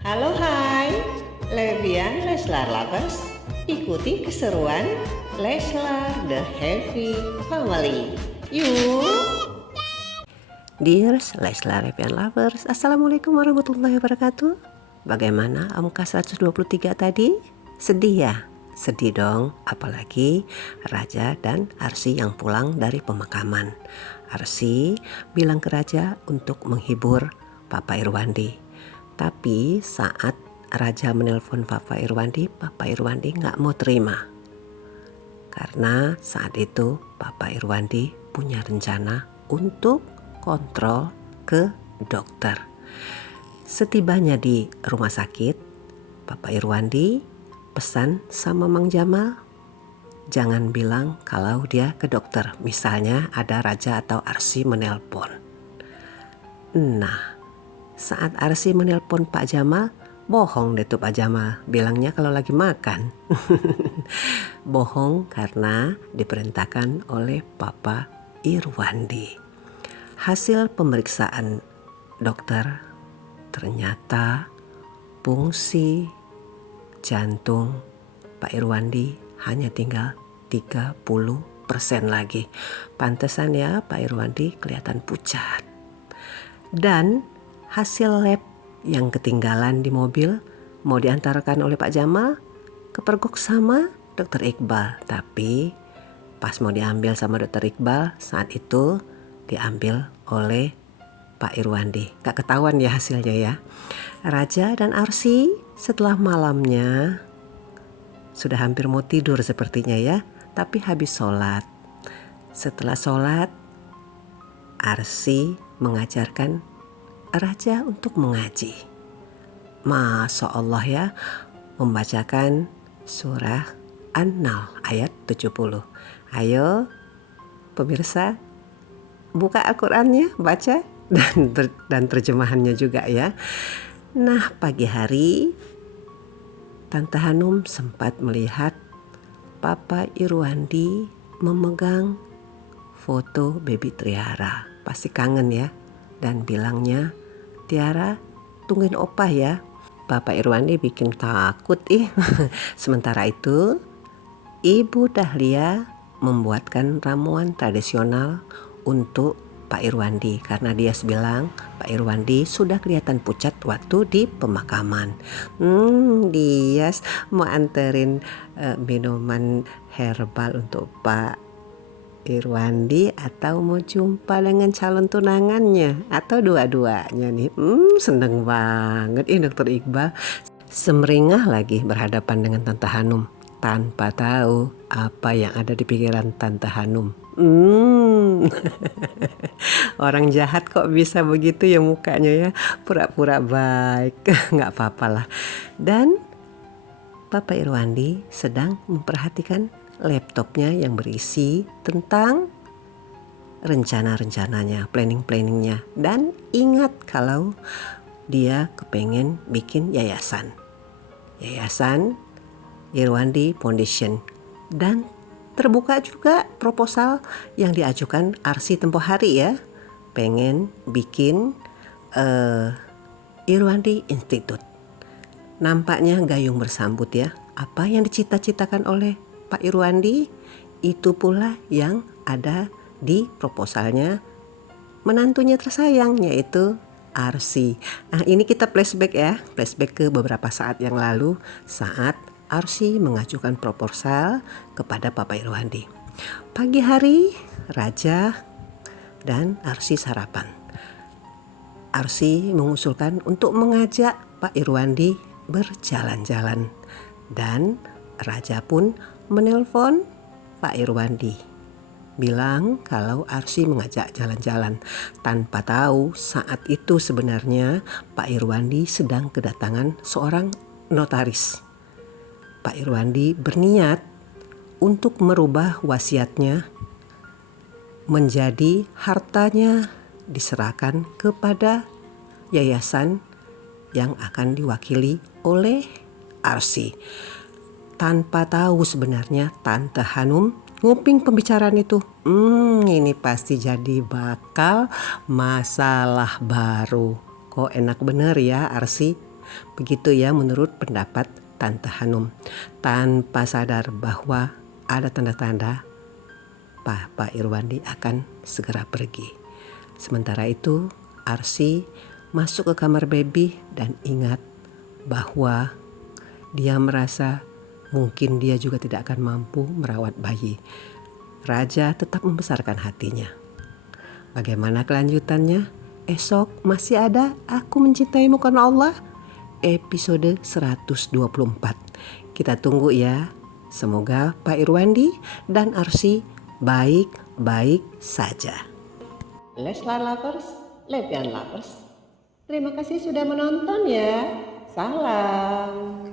Halo hai, Levian Leslar Lovers, ikuti keseruan Leslar The Happy Family. Yuk! Dears Leslar Levian Lovers, Assalamualaikum warahmatullahi wabarakatuh. Bagaimana angka 123 tadi? Sedih ya? Sedih dong, apalagi Raja dan Arsy yang pulang dari pemakaman. Arsy bilang ke Raja untuk menghibur Papa Irwandi. Tapi saat Raja menelpon Papa Irwandi nggak mau terima. Karena saat itu Papa Irwandi punya rencana untuk kontrol ke dokter. Setibanya di rumah sakit, Papa Irwandi pesan sama Mang Jamal, jangan bilang kalau dia ke dokter. Misalnya ada Raja atau Arsy menelpon. Nah, saat Arsy menelpon Pak Jamal, bohong deh tuh Pak Jamal, bilangnya kalau lagi makan. Bohong karena diperintahkan oleh Papa Irwandi. Hasil pemeriksaan dokter ternyata fungsi jantung Pak Irwandi hanya tinggal 30% lagi. Pantesan ya Pak Irwandi kelihatan pucat. Dan hasil lab yang ketinggalan di mobil mau diantarkan oleh Pak Jamal kepergok sama Dokter Iqbal. Tapi pas mau diambil sama Dokter Iqbal, saat itu diambil oleh Pak Irwandi. Gak ketahuan ya hasilnya ya. Raja dan Arsy setelah malamnya sudah hampir mau tidur sepertinya ya. Tapi habis sholat. Setelah sholat, Arsy mengajarkan Raja untuk mengaji. Masya Allah ya, membacakan surah An-Nahl ayat 70. Ayo pemirsa, buka Al-Qur'annya, baca dan terjemahannya juga ya. Nah, pagi hari Tante Hanum sempat melihat Papa Irwandi memegang foto baby Tiara. Pasti kangen ya, dan bilangnya, Tiara tungguin opa ya. Papa Irwandi bikin takut Sementara itu Ibu Dahlia membuatkan ramuan tradisional untuk Pak Irwandi karena dia bilang Pak Irwandi sudah kelihatan pucat waktu di pemakaman. Dia mau anterin minuman herbal untuk Pak Irwandi atau mau jumpa dengan calon tunangannya atau dua-duanya nih. Seneng banget Dokter Iqbal. Semeringah lagi berhadapan dengan Tante Hanum tanpa tahu apa yang ada di pikiran Tante Hanum. Orang jahat kok bisa begitu ya mukanya ya, pura-pura baik. Nggak apa-apa lah. Dan Papa Irwandi sedang memperhatikan laptopnya yang berisi tentang rencana-rencananya, planning-planningnya. Dan ingat kalau dia kepengen bikin yayasan Irwandi Foundation. Dan terbuka juga proposal yang diajukan Arsy tempoh hari ya. Pengen bikin Irwandi Institute. Nampaknya gayung bersambut ya. Apa yang dicita-citakan oleh Pak Irwandi, itu pula yang ada di proposalnya menantunya tersayang, yaitu Arsy. Nah, ini kita flashback ya, flashback ke beberapa saat yang lalu saat Arsy mengajukan proposal kepada Papa Irwandi. Pagi hari, Raja dan Arsy sarapan. Arsy mengusulkan untuk mengajak Pak Irwandi berjalan-jalan. Dan Raja pun menelpon Pak Irwandi, bilang kalau Arsy mengajak jalan-jalan, tanpa tahu saat itu sebenarnya Pak Irwandi sedang kedatangan seorang notaris. Pak Irwandi berniat untuk merubah wasiatnya menjadi hartanya diserahkan kepada yayasan yang akan diwakili oleh Arsy. Tanpa tahu sebenarnya Tante Hanum nguping pembicaraan itu. Ini pasti jadi bakal masalah baru. Kok enak bener ya Arsy. Begitu ya menurut pendapat Tante Hanum, tanpa sadar bahwa ada tanda-tanda Pak Irwandi akan segera pergi. Sementara itu Arsy masuk ke kamar baby dan ingat bahwa dia merasa mungkin dia juga tidak akan mampu merawat bayi. Raja tetap membesarkan hatinya. Bagaimana kelanjutannya? Esok masih ada Aku Mencintaimu Karena Allah episode 124. Kita tunggu ya. Semoga Pak Irwandi dan Arsy baik-baik saja. Leslar Lovers, Levian Lovers, terima kasih sudah menonton ya. Salam.